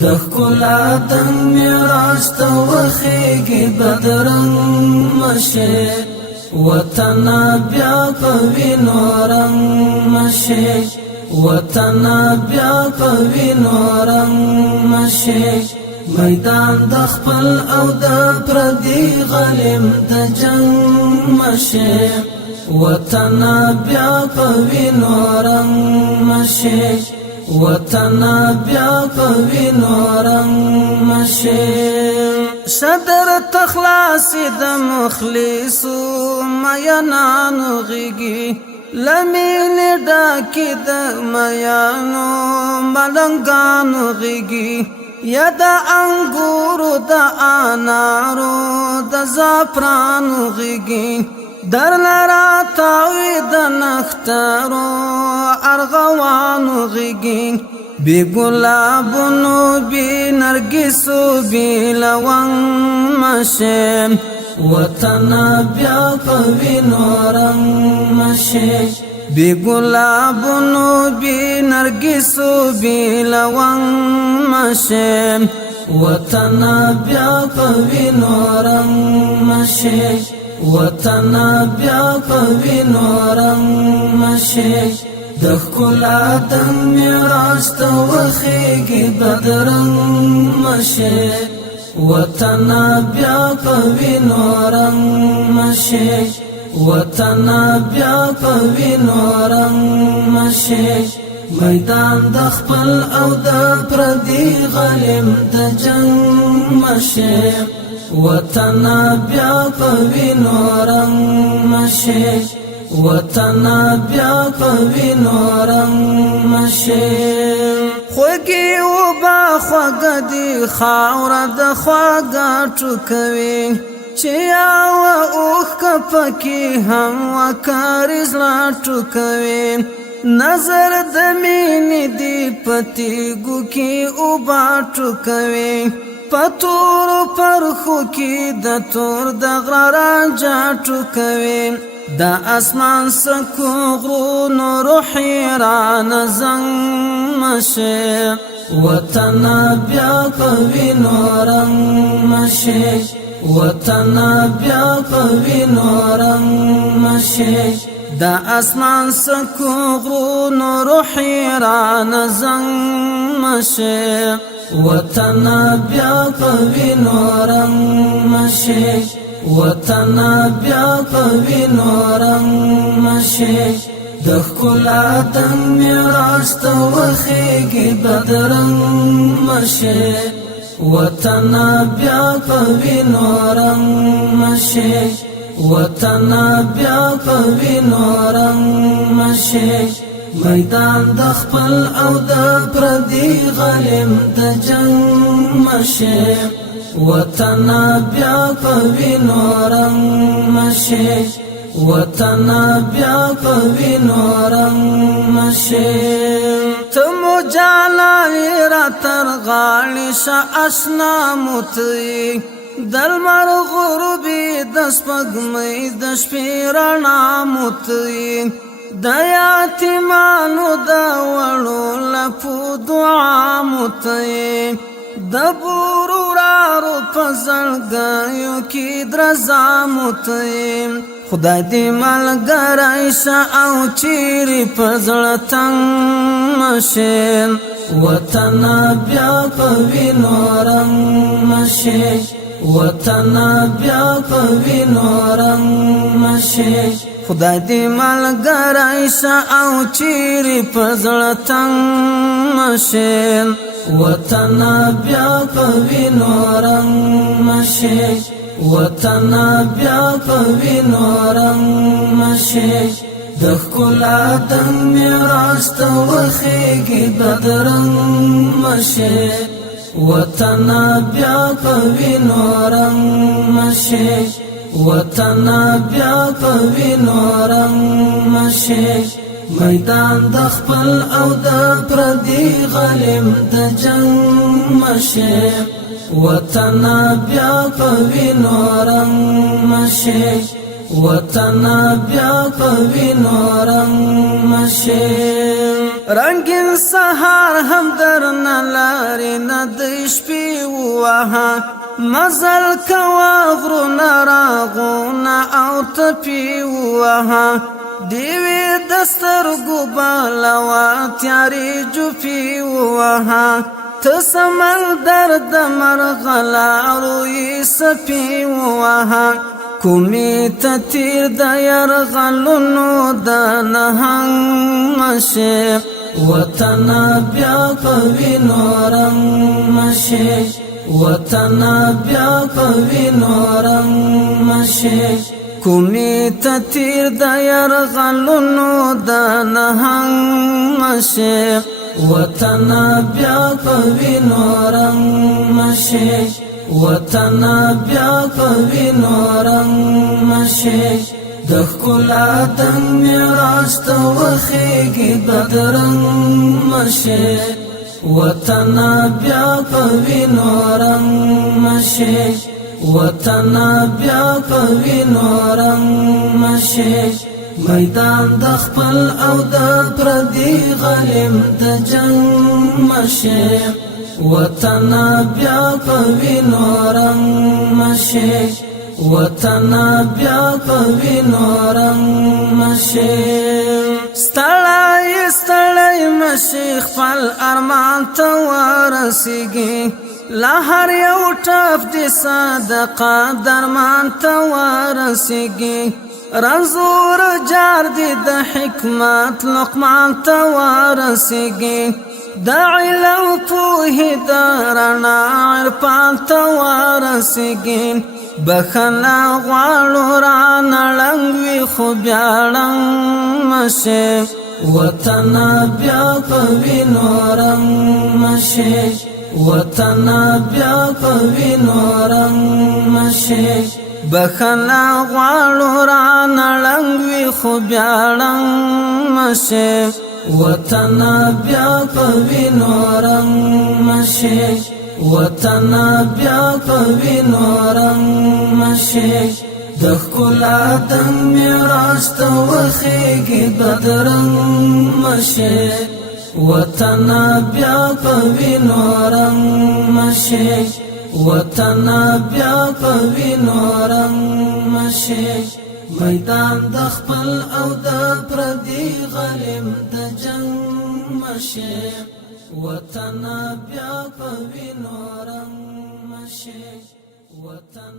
دخلا دنگ میراج تا وخیگی بدرنگ مشه وطنا بیا پوینو رنگ مشه وطنا بیا پوینو رنگ مشه میدان دخپل او د پردی غلیم د جنگ مشه وطنا بیا پوینو رنگ مشه وطنا بیا پوینو رنگ مشه صدر تخلاصی د مخلصو میانانو غیگی لمین ډاکی د میانو ملنګانو غیگی یا د انګورو د انارو د زعفرانو غیگی در لرا تاوی د نخترو ارغوانو غیگی بی گلابونو بی نرگسو بی لونگ مشه وطنا بیا پوینو رنگ مشه بی گلابونو بی نرگسو بی لونگ مشه وطنا بیا پوینو رنگ مشه وطنا بیا پوینو رنگ مشه دخلا دنگ میراج تا وخیگی بدرنگ مشه وطنا بیا پوینو رنگ مشه وطنا بیا پوینو رنگ مشه میدان دخپل او د پردی غلیم د جنگ مشه وطنا بیا پوینو رنگ مشه وطنا بیا پوینو رنگ مشه خوږی وبا خوږه دی خاوره د خواږه ټوکوي چې یو اوښکه پکې هم وکاري زړه ټوکوي نظر د مینې دی په تیږو کې اوبه ټوکوي په تورو پرخو کې د تور د غره رانجه ټوکوي د اسمان سکو غرونو روحی رانه زنګ مشه وطنا بیا پوینو رنگ مشه وطنا بیا پوینو رنگ مشه د اسمان سکو غرونو روحی رانه زنګ مشه وطنا بیا پوینو رنگ مشه وطنا بیا پوینو رنگ مشه دخلا دنگ میراج تا وخیگی بدرنگ مشه وطنا بیا پوینو رنگ مشه وطنا بیا پوینو رنگ مشه میدان دخپل او د پردی غلیم د جنگ مشه وطنا بیا پوینو رنگ مشه وطنا بیا پوینو رنگ مشه تمو جالای را تر غاړي ش آشنا موتی دلمر غروبي د سپګمې د شپې رڼا موتی د یتیمانو د وړو لپو دعا موتی د بورورارو پزړګیو کې درزا موتی خدای دې ملګری شه او چیرې پزړه تنګ مشه وطنا بیا پوینو رنگ مشه وطنا بیا پوینو رنگ مشه خدای دې ملګری شه او چیرې پزړه تنګ مشه وطنا بیا پوینو رنگ مشه وطنا بیا پوینو رنگ مشه دخلا دنگ میراج تا وخیگی بدرنگ مشه وطنا بیا پوینو رنگ مشه وطنا بیا پوینو رنگ مشه میدان دخپل او د پردی غلیم د جنگ مشه وطنا بیا پوینو رنگ مشه وطنا بیا پوینو رنگ مشه رنگین سهار هم درنه لارې نه د شپې ووهه مزل کوه غرونه راغونه او تپې ووهه دیوې د سترګو بلوه تیارې جوپې ووهه ته سمندر د مرغلارو یې څپې ووهه کومې ته تیر د یرغلونو د نهنګ مشې وطنه بیا په وینو رنګ مشې وطنه بیا په وینو رنګ مشې کومې ته تیر د یرغلونو د نهنګ مشې وطنه بیا په وینو رنګ مشې وطنه بیا په وینو رنګ مشې د ښکلا دنګ معراج ته وخېږي بدرنګ مشې وطنه بیا په وینو رنګ مشې وطنه بیا په وینو رنګ مشې میدان د خپل او د پردي غلیم د جنګ مشې وطنه بیا په وینو رنګ مشې وطنه بیا په وینو رنګ مشې ستړی ستړی مشې خپل ارمان ته ورسېږي لا هر یو ټپ د صدقه درمان ته ورسېږي رنځور جار دی د حکمت لقمان ته ورسېږي د علم پوهې د رڼا عرفان ته ورسېږي بخښنه غواړو رانه ړنګ وي خو بیا ړنګ مشې وطنه بیا په وینو رنګ مشې وطنه بیا په وینو رنګ مشې بخښنه غواړو رانه ړنګ وي خو بیا ړنګ مشې وطنه بیا په وینو رنګ مشې وطنه بیا په وینو رنګ مشې د ښکلا دنګ معراج ته وخېږي بدرنګ مشې وطنه بیا په وینو رنګ مشې وطنه بیا په وینو رنګ مشې میدان د خپل او د پردي غلیم د جنګ مشې وطنه بیا په وینو رنګ مشې وطن